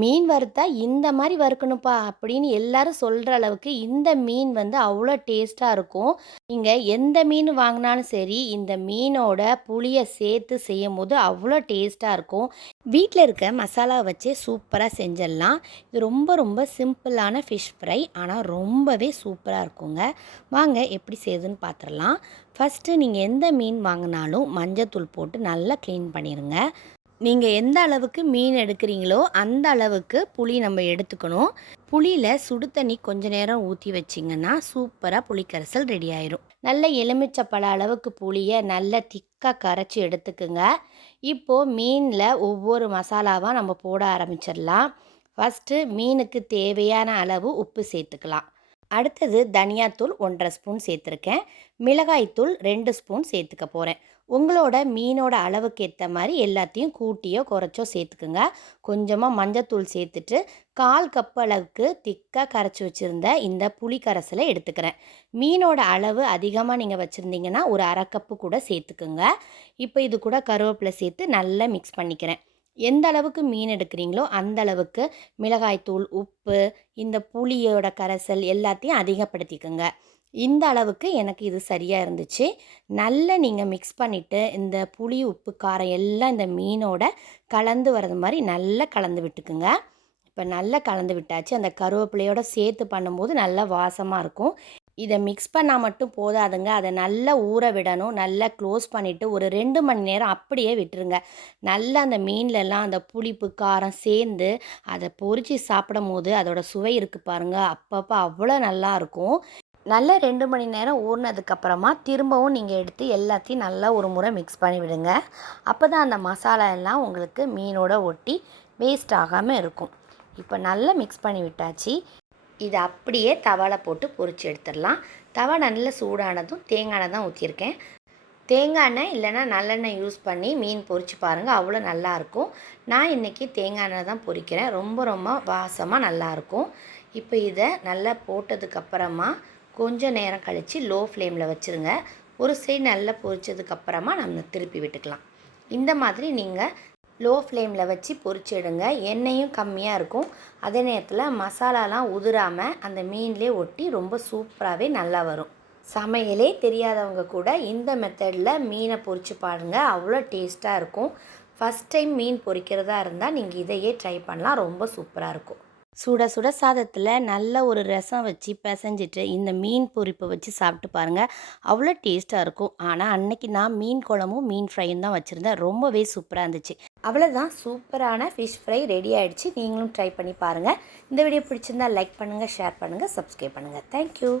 மீன் வறுத்தா இந்த மாரி வறுக்கணும்ப்பா அப்படின்னு எல்லாரும் சொல்ற அளவுக்கு இந்த மீன் வந்து அவ்வளோ டேஸ்ட்டா இருக்கும். நீங்க எந்த மீன் வாங்குனாலும் சரி, இந்த மீனோட புளிய சேர்த்து செய்யும்போது அவ்வளோ டேஸ்ட்டா இருக்கும். வீட்ல இருக்க மசாலா வச்சே சூப்பரா செஞ்சிடலாம். இது ரொம்ப ரொம்ப சிம்பிளான ஃபிஷ் ஃப்ரை. ஆனா ரொம்பவே சூப்பரா இருக்குங்க. வாங்க எப்படி செய்யுதுன்னு பார்த்துரலாம். ஃபர்ஸ்ட்டு நீங்க எந்த மீன் வாங்குனாலும் மஞ்சத்தூள் போட்டு நல்லா க்ளீன் பண்ணிருங்க. நீங்க எந்த அளவுக்கு மீன் எடுக்கிறீங்களோ, அந்த அளவுக்கு புளி நம்ம எடுத்துக்கணும். புளியில சுடு தண்ணி கொஞ்ச நேரம் ஊத்தி வச்சீங்கன்னா, சூப்பரா புளிக்கரைசல் ரெடி ஆயிரும். நல்ல எலுமிச்சப்பழ அளவுக்கு புளிய நல்லா திக்கா கரைச்சு எடுத்துக்குங்க. இப்போ மீன்ல ஒவ்வொரு மசாலாவா நம்ம போட ஆரம்பிச்சிடலாம். ஃபர்ஸ்ட்டு மீனுக்கு தேவையான அளவு உப்பு சேர்த்துக்கலாம். அடுத்தது தனியாத்தூள் 1 1/2 ஸ்பூன் சேர்த்துருக்கேன். மிளகாய்த்தூள் 2 ஸ்பூன் சேர்த்துக்க போகிறேன். உங்களோட மீனோட அளவுக்கு ஏற்ற மாதிரி எல்லாத்தையும் கூட்டியோ குறைச்சோ சேர்த்துக்குங்க. கொஞ்சமாக மஞ்சத்தூள் சேர்த்துட்டு 1/4 கப் அளவுக்கு திக்காக கரைச்சி வச்சுருந்த இந்த புளி கரைசலை எடுத்துக்கிறேன். மீனோட அளவு அதிகமாக நீங்கள் வச்சுருந்தீங்கன்னா ஒரு 1/2 கப்பு கூட சேர்த்துக்குங்க. இப்போ இது கூட கருவேப்பிலை சேர்த்து நல்லா மிக்ஸ் பண்ணிக்கிறேன். எந்த அளவுக்கு மீன் எடுக்கிறீங்களோ அந்த அளவுக்கு மிளகாய்த்தூள், உப்பு, இந்த புளியோட கரைசல் எல்லாத்தையும் அதிகப்படுத்திக்கோங்க. இந்த அளவுக்கு எனக்கு இது சரியாக இருந்துச்சு. நல்லா நீங்கள் மிக்ஸ் பண்ணிவிட்டு இந்த புளி, உப்பு, காரம் எல்லாம் இந்த மீனோட கலந்து வர்றது மாதிரி நல்லா கலந்து விட்டுக்குங்க. இப்போ நல்லா கலந்து விட்டாச்சு. அந்த கருவேப்பிலையோட சேர்த்து பண்ணும்போது நல்லா வாசமாக இருக்கும். இதை மிக்ஸ் பண்ணால் மட்டும் போதாதுங்க. அதை நல்லா ஊற விடணும். நல்லா க்ளோஸ் பண்ணிவிட்டு ஒரு 2 மணி நேரம் அப்படியே விட்டுருங்க. நல்லா அந்த மீன்லலாம் அந்த புளிப்பு, காரம் சேர்ந்து அதை பொரித்து சாப்பிடும்போது அதோட சுவை இருக்குது பாருங்கள். அப்பப்போ அவ்வளோ நல்லாயிருக்கும். நல்லா 2 மணி நேரம் ஊறினதுக்கப்புறமா திரும்பவும் நீங்கள் எடுத்து எல்லாத்தையும் நல்லா ஒரு முறை மிக்ஸ் பண்ணி விடுங்க. அப்போ தான் அந்த மசாலா எல்லாம் உங்களுக்கு மீனோட ஒட்டி வேஸ்ட் ஆகாமல் இருக்கும். இப்போ நல்லா மிக்ஸ் பண்ணி விட்டாச்சு. இதை அப்படியே தவாவில் போட்டு பொரிச்சு எடுத்துடலாம். தவா நல்லா சூடானதும் தேங்காய் எண்ணெய் தான் ஊற்றிருக்கேன். தேங்காய் எண்ணெய் இல்லைன்னா நல்லெண்ணெய் யூஸ் பண்ணி மீன் பொரிச்சு பாருங்கள், அவ்வளோ நல்லாயிருக்கும். நான் இன்றைக்கி தேங்காய் எண்ணெய் தான் பொரிக்கிறேன். ரொம்ப ரொம்ப வாசமாக நல்லாயிருக்கும். இப்போ இதை நல்லா போட்டதுக்கப்புறமா கொஞ்சம் நேரம் கழித்து லோ ஃப்ளேமில் வச்சுருங்க. ஒரு சைடு நல்லா பொரிச்சதுக்கப்புறமா நம்ம திருப்பி விட்டுக்கலாம். இந்த மாதிரி நீங்கள் லோ ஃப்ளேமில் வச்சு பொரிச்சு எடுங்க. எண்ணெயும் கம்மியாக இருக்கும். அதே நேரத்தில் மசாலாலாம் உதிராமல் அந்த மீன்லேயே ஒட்டி ரொம்ப சூப்பராகவே நல்லா வரும். சமையலே தெரியாதவங்க கூட இந்த மெத்தடில் மீனை பொரிச்சு பாருங்கள், அவ்வளோ டேஸ்ட்டாக இருக்கும். ஃபஸ்ட் டைம் மீன் பொரிக்கிறதா இருந்தால் நீங்கள் இதையே ட்ரை பண்ணலாம். ரொம்ப சூப்பராக இருக்கும். சுட சுட சாதத்தில் நல்ல ஒரு ரசம் வச்சு பிசைஞ்சிட்டு இந்த மீன் பொரிப்பை வச்சு சாப்பிட்டு பாருங்கள், அவ்வளோ டேஸ்ட்டாக இருக்கும். ஆனால் அன்னைக்கு நான் மீன் குழம்பும் மீன் ஃப்ரையும் தான் வச்சுருந்தேன். ரொம்பவே சூப்பராக இருந்துச்சு. அவ்வளோதான், சூப்பரான ஃபிஷ் ஃப்ரை ரெடி ஆகிடுச்சு. நீங்களும் ட்ரை பண்ணி பாருங்கள். இந்த வீடியோ பிடிச்சிருந்தால் லைக் பண்ணுங்கள், ஷேர் பண்ணுங்கள், சப்ஸ்கிரைப் பண்ணுங்கள். தேங்க்யூ.